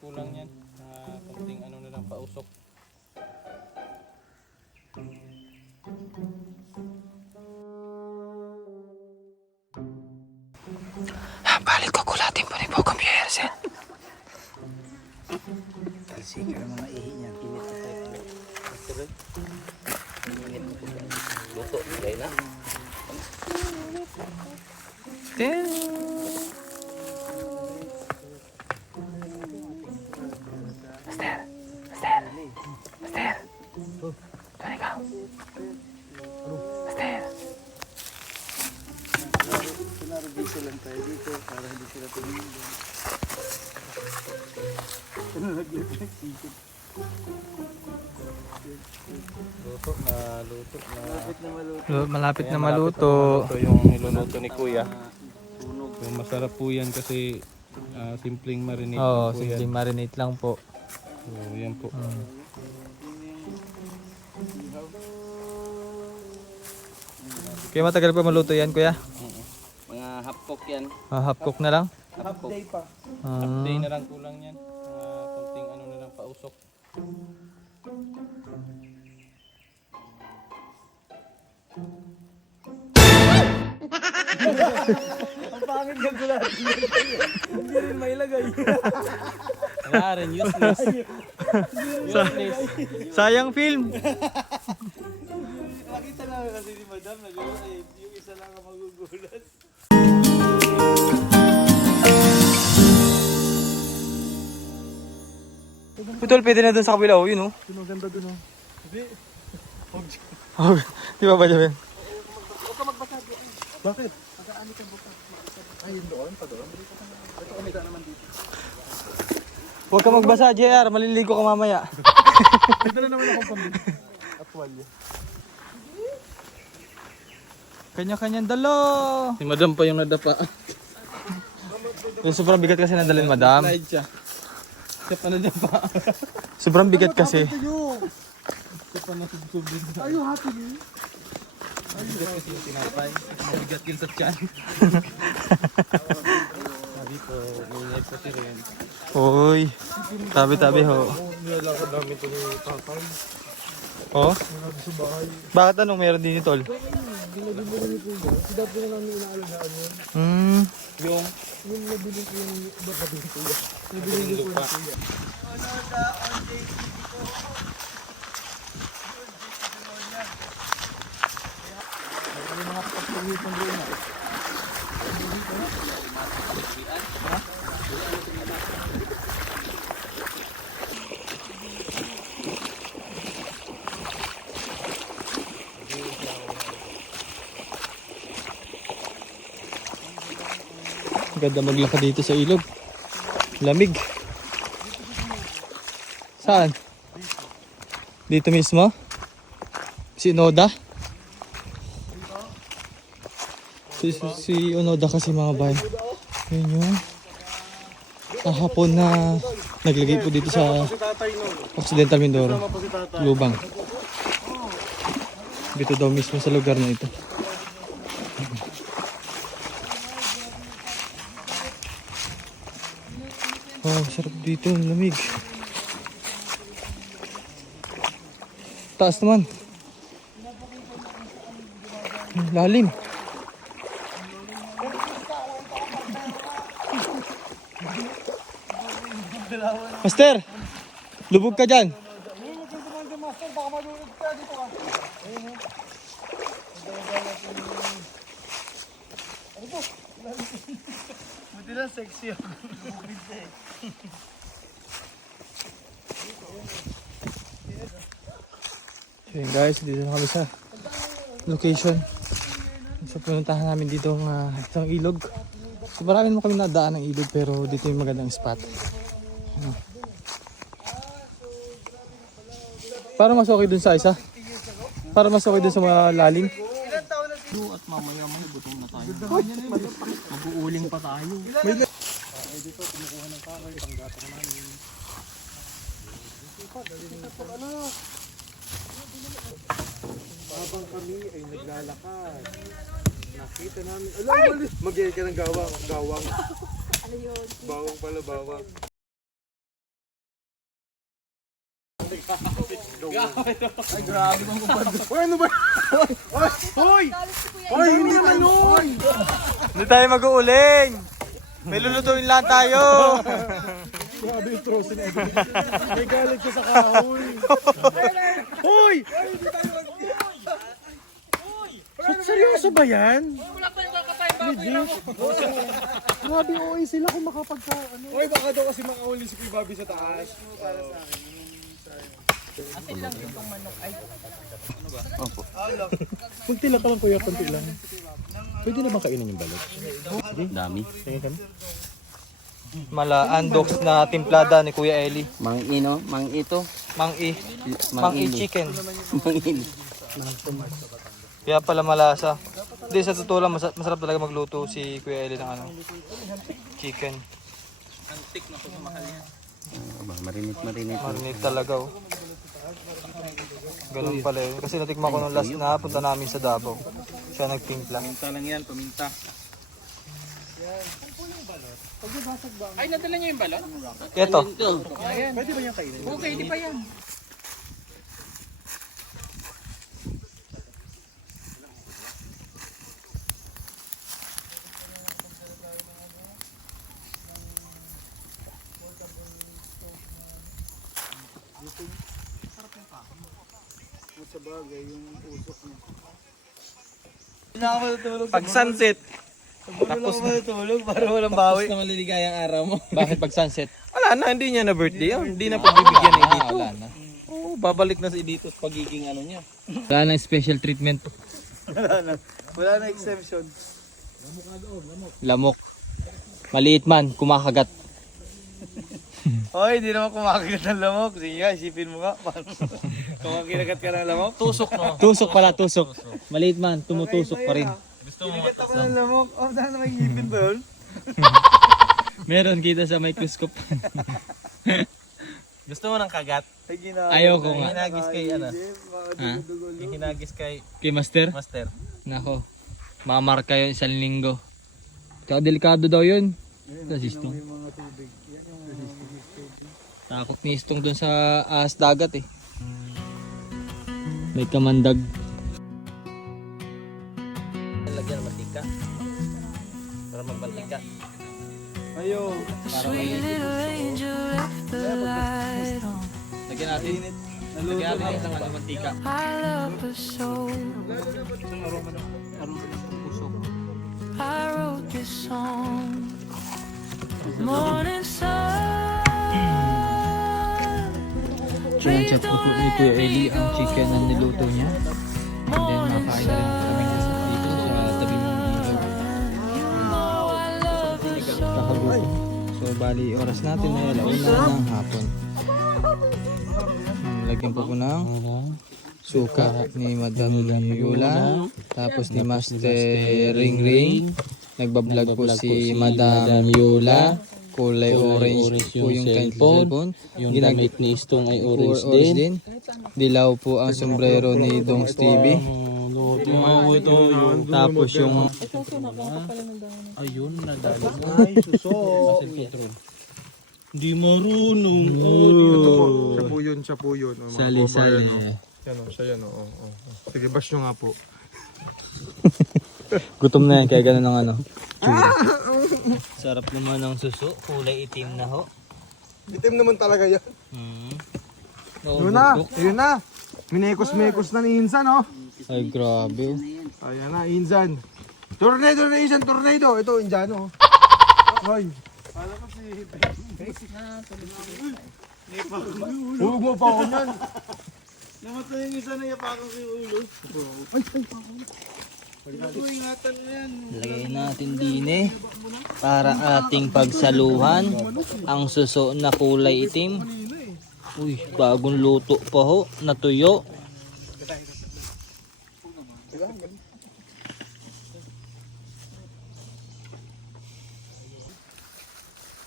Kulang yan. Konting ano na lang pausok. Balik ko kulatin po ni Bogom Pierce. Talsika ng mga ihi niya. Luto, lagay na. Pinarugisa lang tayo dito para hindi sila tumingin. Luto na, luto na. Malapit na maluto. Malapit na Ayan, maluto. Ito yung niluluto ni Kuya. Tunog. Yung masarap po yan kasi simpleng marinate Oo, lang po simple yan. marinate lang po. So, yan po. Kaya matagal pa maluto yan, kuya? Mga half cook yan. Half cook na lang? Half cook. Day pa. Half day na lang kulang yan. Konting ano na lang pausok. Ang pangit ng gulati. Hindi rin mailagay. Wala rin, useless. Useless. Sayang film. Nakita na kasi ni Madam, yung isa lang ang magugulat. Putol, pwede na dun sa kabila, oh, yun, oh. Sino ganda dun, oh? Hindi. Oh, di ba ba yun? Huwag ka magbasa doon. Bakit? Pagkaani ka bukas. Ay, yun doon, pa doon. Ito kami naman dito. Huwag ka magbasa, JR. Maliligo ka mamaya. Dito na naman akong pambili. Atwalya. Kanya-kanyang dalo. Si Madam pa yung nadapa. Yung sobrang bigat kasi nadalhin, madam. Slide siya. Siya pa nadapa. Sobrang bigat kasi. Siya pa nasubsubin. Ayaw, happy niyo. Bigat kasi yung tinapay. Mabigat yun sa tiyan. Sabi ko, minit ko si Ren. Uy. Tabi-tabi ho. Nilalakad namin ito ni Tatay. Oh? Sa bahay. Bakit anong meron din ni Tol? Ginagin mo rin ito yun. Si dati na namin inaalagaan yun. Yung Yung nabili ko yung iba kabili ko yun. Nabili ko lupa. yung kuya. Yung mga pagpaglitan rin na. Ganda maglakad dito sa ilog. Lamig. Saan? Dito mismo? Si Onoda? Si Onoda kasi mga bayan. Yun yung hapon na naglagay po dito sa Si Tatay no. Occidental Mindoro. Tama po si Tatay. Lubang. Dito daw mismo sa lugar na ito. Oh, sarap dito, lamig. Taas naman. Lalim. Master, lubog ka dyan. Buti lang sexy ako. So yun guys, dito na kami sa location. So pinuntahan namin dito ng isang ilog. So marami naman kami nadaan ng ilog pero dito yung magandang spot. Ano. Para mas okay dun sa isa? Para mas okay dun sa malalim? At mamaya man, gutom na tayo. Mag-uuling pa tayo. Dito, kumukuha ng kakay, panggatang namin. Habang kami ay naglalakad, nakita namin, mag-iay ka ng gawang. Ano yun? Bawang pala, bawang. Ay, grabe mong kumpadre. Uy, ano ba? Hoy! Hoy, hindi naman yun! Hindi tayo mag-uuling. May lulutuin lang tayo. Grabe yung trosin na ito. May galit ka sa kahoy. Hoy! Seryoso ba yan? Wala pa yung kakatay ba? Grabe, OA sila kung makapagka... Hoy, baka daw kasi makahuli si Kuya Bobby sa taas. Asin lang yung pang manok. Ay, Punti lang ka lang, Kuya, punti lang. Pwede na bang kainin yung balot? Dami. Malaan dogs na timplada ni Kuya Eli. Mang ino, mang ito. Mang-i. Mang Mang-i ili. chicken. Mang ili. Kaya pala malasa. Hindi, sa totoo lang, masarap talaga magluto si Kuya Eli ng ano, chicken. antik na pagmamahal yan. Marinit. Marinate talaga oh. Ganun pala yun. Kasi natikman ko nung last na punta namin sa Davao. Siya nagtimpla. Paminta lang yan, paminta. Ay, nadala niyo yung balon? Ito. Ayan. Pwede ba yan kainin? Okay, di pa yan. Pag sunset. Tapos Tulog para walang bawi. Na maliligayang araw mo. Bakit pag sunset? Wala na, hindi niya na birthday yun. Hindi na pagbibigyan ni Edito. Wala na. Oo, babalik na si Edito sa pagiging ano niya. Wala na special treatment. Wala na exemption. Lamok. Maliit man, kumakagat. Hoy, hindi naman kumakagat ng lamok. Sige nga, isipin mo nga. Kung kinagat ka ng lamok. Tusok, no? Tusok pala, tusok. Maliit man, tumutusok pa rin. Gusto mo Kinagat ako ng lamok. Oh, saan na may ngipin doon? Meron kita sa microscope. Gusto mo ng kagat? Ay, ginagawa. Ayoko nga. Hinagis kay ano? Ha? Hinagis kay Kay Master? Master. Nako. Mamarka yun isang linggo. Tsaka delikado daw yun. Sa sistong. Takot ni Istong dun sa ahas dagat eh. May kamandag. Lagyan ng mantika. Para magmantika. Ayo. Lagyan natin. Lagyan natin isang ano, mantika. I wrote this song. Morning sun. Chinachat po ni Kuya Eli ang chicken na niluto niya. And then makain na rin kami dito sa tabi ng ilog. Kakagutom. So bali oras natin ay alauna ng hapon. Lagyan po ng suka ni Madam Yula. Tapos ni Master Ring Ring. Nagbablog po si Madam Yula. Kulay orange po yung kanyang cellphone. Yung damit ni Istong ay orange Orange din. din. Dilaw po ang sombrero ni Dongs TV. Tapos yung Ayun, nadali. Ay, suso. Di marunong. Siya po yun. Oh, mga sali-sali. Yan o, siya yan o. Sige, bash nyo nga po. Gutom na yan kaya ganun ang ano. Sarap naman ng suso. Kulay itim na ho. Itim naman talaga yan. Oh, Yun na. Minekos-mekos na ni Insan, oh. ay grabe. Ayan na, Insan. Tornado na Insan, tornado. Ito, Indiano. Hoy. Alam ko si... Huwag mo pa ako niyan. Namatay yung isa na yapakang si ulo. Lagay natin din eh. Para ating pagsaluhan. Ang suso na kulay itim. Uy, bagong luto pa ho. Natuyo.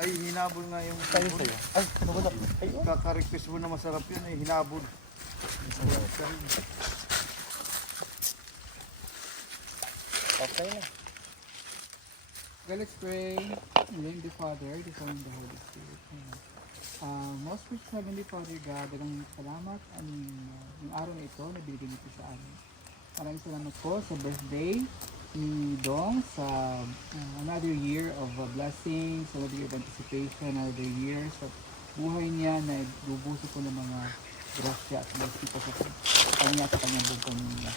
Ay, hinabol nga yung... Tayo sa'yo. Ay, nakulak. Ay, kaka-request mo na masarap yun eh. Hinabol. Okay na. Then let's pray. In the name of the Father, the Son, and the Holy Spirit. Amen. Most gracious Heavenly Father God, dagang salamat yung araw na ito na binigay niyo po sa amin. Maraming salamat po sa birthday ni Dong, sa another year of blessings, another year of anticipation, another year sa buhay niya na bubuso po ng mga grasya at blessing po sa kanya sa kanyang buong pamilya.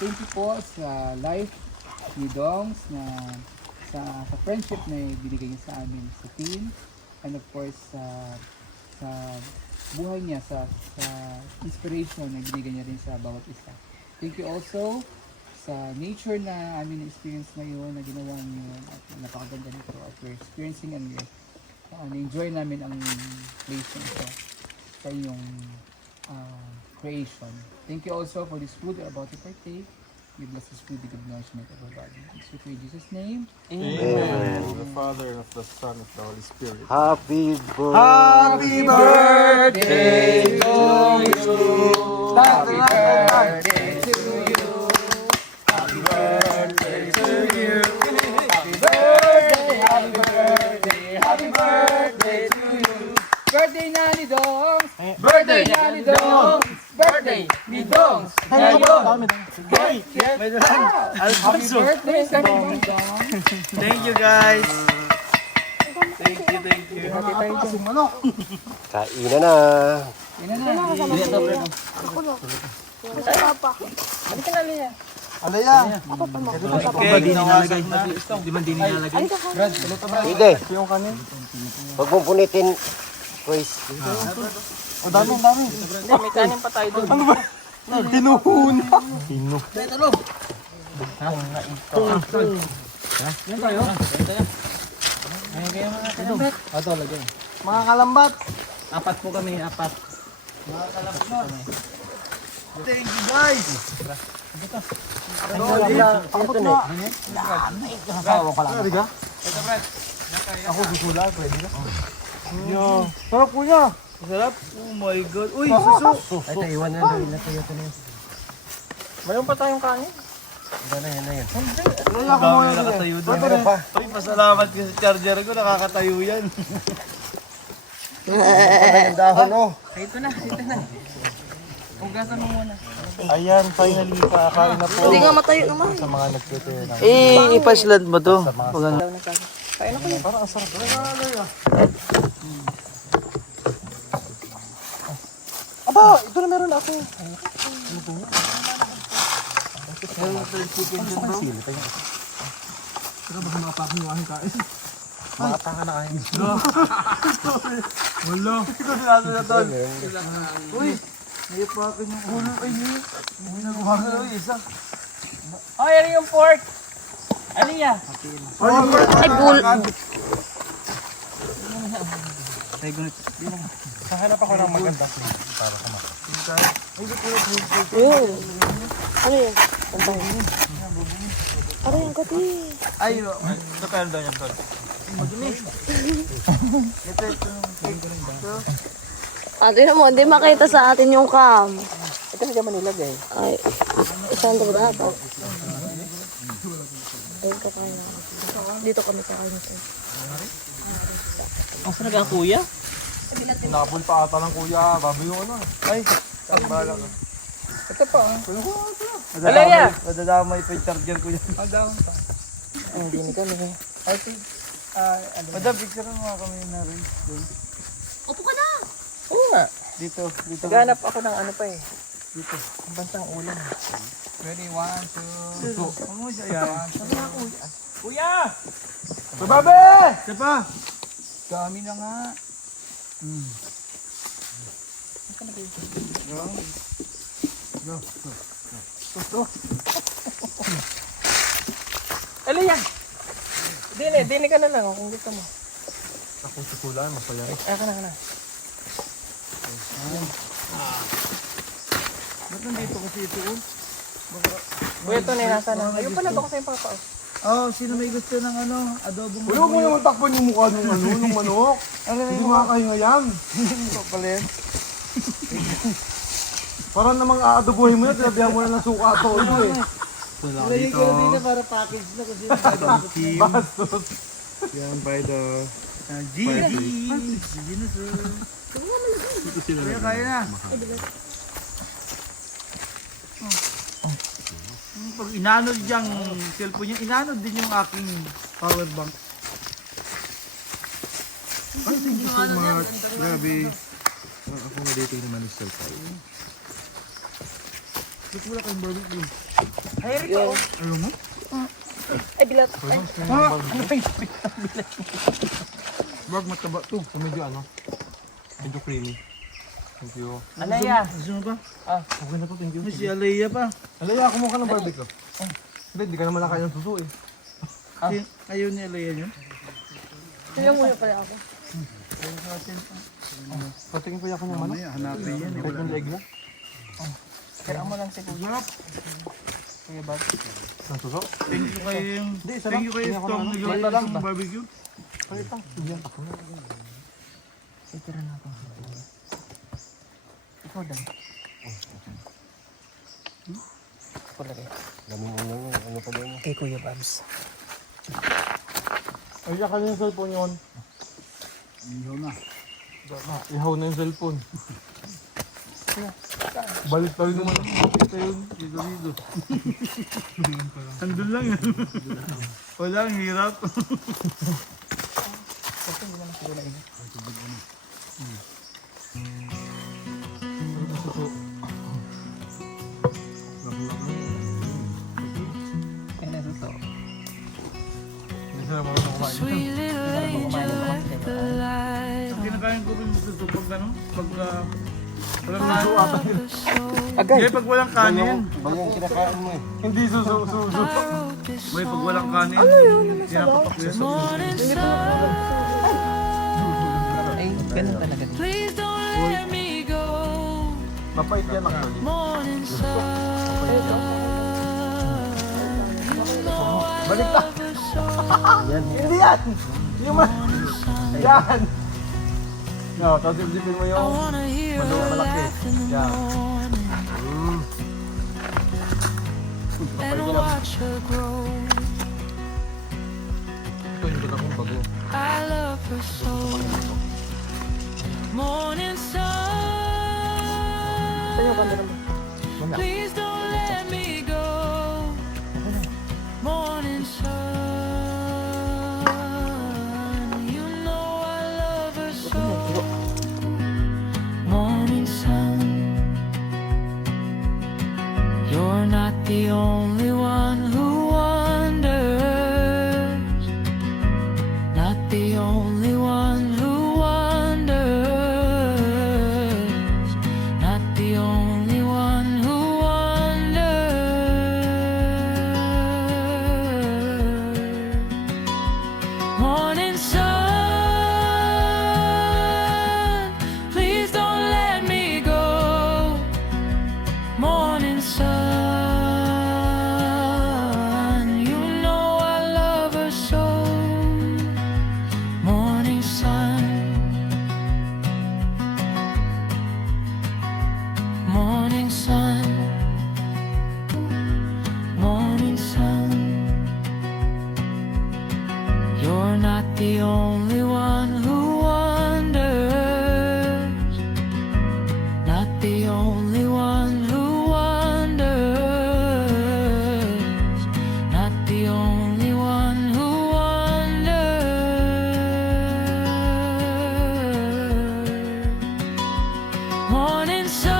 Thank you po sa life ni Dongs na sa friendship na binigay niya sa amin sa team, and of course sa buhay niya, sa inspiration na binigay niya rin sa bawat isa. Thank you also sa nature na amin na-experience ngayon na ginawa niyo at napakaganda nito at we're experiencing and na-enjoy namin ang place na ito sa inyong creation. Thank you also for this food we're about to partake. We bless this food with the nourishment of our body. So in Jesus' name, Amen. Of the Father, and of the Son, and of the Holy Spirit. Happy birthday. Happy birthday to you. Happy birthday to you. Happy birthday to you. Happy birthday, happy birthday, happy birthday to you. Birthday na ni Dongs. Birthday na ni Dongs. Birthday ni Dongs. Ngayon. Happy birthday sa ni Dongs. Thank you guys. Kainan na. Yan na. Hindi. Huwag mong punitin, Chris. Mga kalambat. Apat po kami, apat. Thank you guys. Ako susula, pwede ka? Sarap kuya. Sarap. Oh my god. Uy, suso. Ay, taiwan na lang. Mayroon pa tayong kanin. Yan. Wala ko mga nakatayo doon. Uy, pasalamat ka sa charger ko. Nakakatayo yan. Ang dahon, oh. Ito na. Hugasan mo muna. Ayan, finally, kakain na po. Hindi nga matayo naman. Sa mga nagtuturo na. I-pasland mo to. Parang asarap. Aba, ito na meron ako. Oh, yan yung pork. Ano yan? Ay, gul. Kahanap ako ng maganda. Yun. Ano yan? Pantay. Ano yung kati? Ay, ito kaya daw niya, tol. Tingnan mo, hindi makita sa atin yung cam. Ito na naman nilagay. Ay, saan ito ba dapat? Ayun ka kaya. Dito kami kakain ito. Ang sarap ang kuya. Napul pa ata ng kuya. Baboy yung ano. Ay, saan bala ka? Ito pa. Alaya! Madadamay pa yung charger ko yan. Hindi ni kami. Madam, picture mo nga kami na rin. Upo ka na! Oo nga. Dito. Naghanap ako ng ano pa eh. Dito. Ang bantang ulam. Ready, 1, 2. Ano mo siya yan? Kuya! Bababe! Isa pa! Dami na nga. Ano yan? Dini ka na lang kung gusto mo. Ako susulan, masaya rin. Ka na. Ba't nandito kasi ito? Uy, ito na yung nasa na. Ayun pala ba ko sa'yo papa? Sino may gusto ng ano? Adobong Huwag mo naman takpan yung mukha ng ano, ng manok. Hindi makakahinga yan. pala yan. Parang namang aadobohin mo yan, tinabihan mo na ng suka to. Ito eh. Lagi ko na dito para package na kasi Bastos. Yan by the... Gigi na sir. Kaya kaya na. Pag inanod diyang cellphone niya, inanod din yung aking power bank. Ay, thank you so much. Grabe. Accommodating naman yung cellphone. Ba't wala kayong barbecue? Ayaw mo? Ay, bilat. Wag mataba to. Medyo ano? Medyo creamy. Thank you. Alaya. Gusto mo ba? Okay na to, thank you. May si Alaya pa. Alaya, kumuha ka ng barbecue. Hindi ka naman nakain ng suso eh. Ayaw ni Alaya niyo. Tingnan mo pala ako. Patingin pa ako ng ano? Hanapin yan. Kahit ng leg na? Kaya mo lang si Kuya. Kuya Bart. Ng suso? Thank you kayo. isa Thank lang. you kayo Tingnan ko Tom. na ano. Nagawa ng barbecue. Palit lang. Diyan ako na. Itira na ako. Ikaw dan. Ako lagay. Daming ulo mo. Ano pa doon? Kay Kuya Babs. Ay, saka na yung cellphone yun. Ihaw na. Ihaw na yung cellphone. Balik tayo naman. Ito yun. Dito. Andun lang yan. Wala, ang hirap. Kaya na ito. Hindi sila marunong kumain. Sweet little angel with the light Kinakain ko rin ito pag ano, pag walang of the soul. Kaya pag walang kanin, Ba yung kinakain mo eh? Hindi suso. I wrote this may pag song. walang kanin, pinapapak ko yan. Morning sun, Ay, ganun talaga. please don't let me go. Mapait yan actually. Morning sun, you know I Balik ka. love her so. Hindi yan! Yung yan! No, tapos ibigin mo I yung wanna hear Maluwag her malaki. laugh in the Yeah. morning and watch her grow. ito yung ganda kong bago. I love her so. Morning sun, please don't let me go. Morning sun, you know I love her so. Morning sun, you're not the only one who wonders. Not the only one who wonders. Not the only one who wonders. Morning sun, please don't let me go. Morning sun, you know I love her so. Morning sun, morning sun, morning sun. You're not the only one who wonders. Not the only one who wonders. Not the only one who wonders. Morning sun.